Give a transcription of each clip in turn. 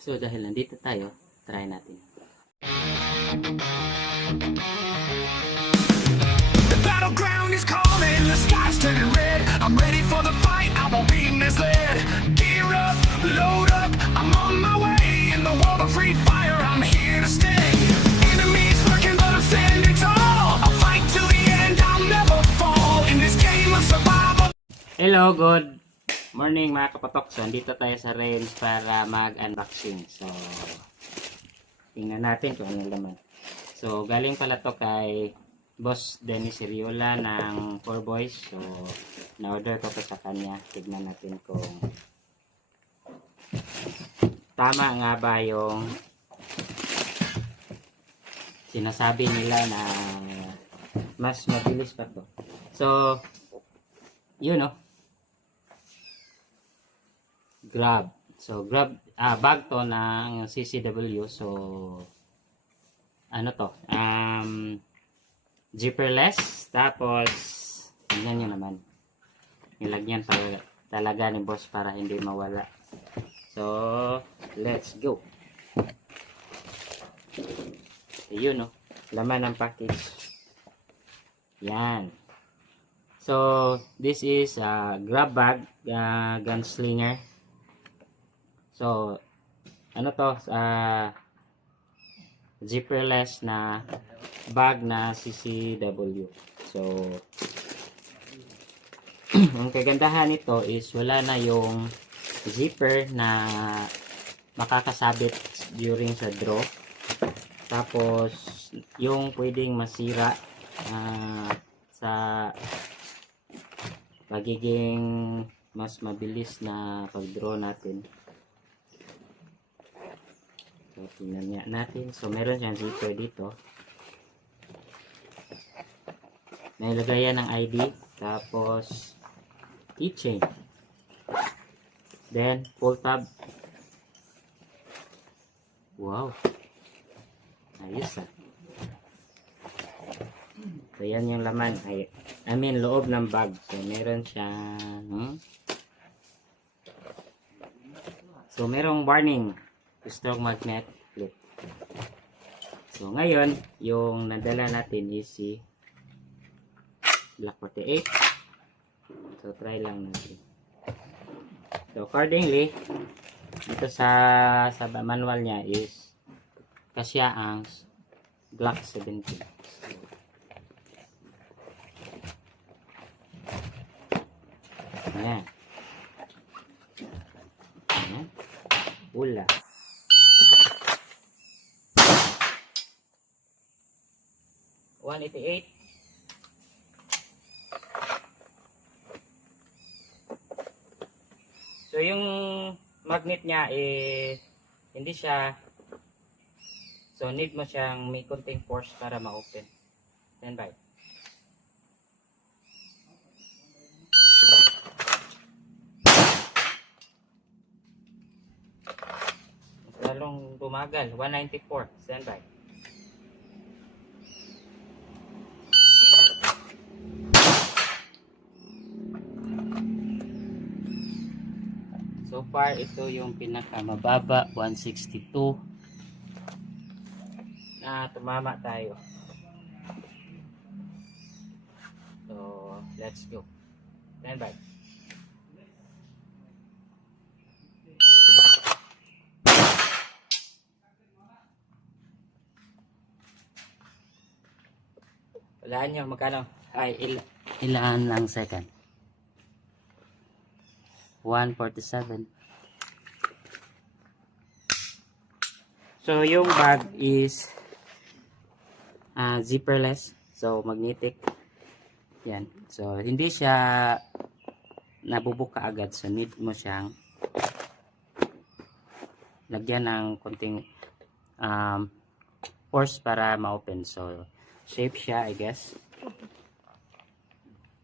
So dahil nandito tayo, try natin. The battleground is calling, the sky's turning red. I'm ready for the fight, I won't be misled. Gear up, load up, I'm on my way. In the world of free fire, I'm here to stay. Enemies lurking, but I'm standing tall. I'll fight to the end, I'll never fall. In this game of survival. Hello, good morning mga kapatok. So nandito tayo sa range para mag-unboxing. So tingnan natin kung ano laman. So galing pala to kay Boss Dennis Iriola ng 4Boys. So na-order ko pa sa kanya. Tignan natin kung tama nga ba yung sinasabi nila na mas mabilis pa to. So yun know, Grab. So Grab bag to ng CCW. So ano to? Zipperless. Tapos tingnan nyo naman. Nilagyan talaga ni boss para hindi mawala. So let's go. Ayun no. Laman ng package. Yan. So this is a Grab bag, gunslinger. So ano to, zipperless na bag na CCW. So ang kagandahan nito is wala na yung zipper na makakasabit during sa draw. Tapos yung pwedeng masira sa magiging mas mabilis na pag-draw natin. So tingnan nga natin. So meron siyang zipper dito. May lagayan ng ID. Tapos keychain. Then pull tab. Wow. Ayos ah. So yan yung laman. I mean loob ng bag. So meron siyang so merong warning. Strong magnet flip. So ngayon yung nadala natin is si Black 48. So try lang natin. So accordingly dito sa manual niya is kasya ang Glock 17. Ayan. Ayan. Wala. $188. So yung magnet niya hindi siya, so need mo siyang may konting force para ma-open. Stand by. Lalong bumagal. 194. Stand by. So far, ito yung pinakamababa, 162 na tumama tayo. So, let's go. Stand by. Walaan nyo, magkano? Ay, ilaan lang second. 147. So yung bag is zipperless, so magnetic. Yan. So hindi siya nabubuka agad, so need mo siyang lagyan ng konting force para ma-open. So shape siya, I guess.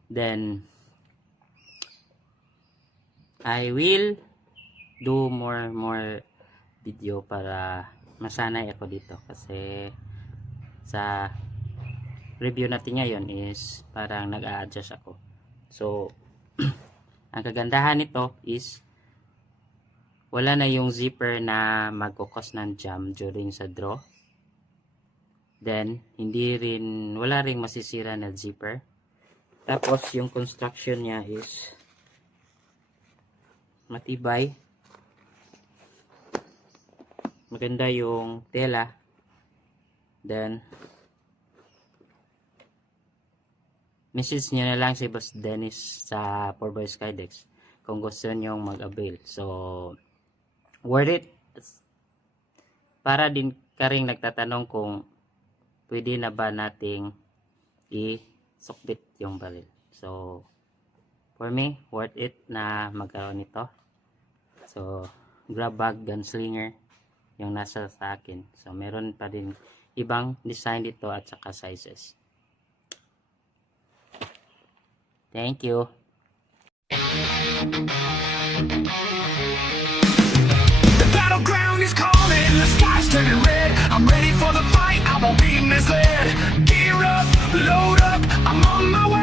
Then I will do more video para masanay ako dito, kasi sa review natin ngayon is parang nag-a-adjust ako. So ang kagandahan nito is wala na yung zipper na magkukos ng jam during sa draw. Then, wala ring masisira na zipper. Tapos, yung construction niya is matibay. Maganda yung tela. Then, message nyo na lang si Boss Dennis sa 4Boy Skydex kung gusto nyo mag-avail. So, worth it. Para din ka rin nagtatanong kung pwede na ba nating i-sukbit yung baril. So, for me, worth it na magkaroon nito. So, grab bag gunslinger yung nasa sa akin. So, meron pa din ibang design dito at saka sizes. Thank you. The battleground is calling, the sky's turning red. I'm ready for the fight, I won't be misled. Gear up, load up, I'm on my way.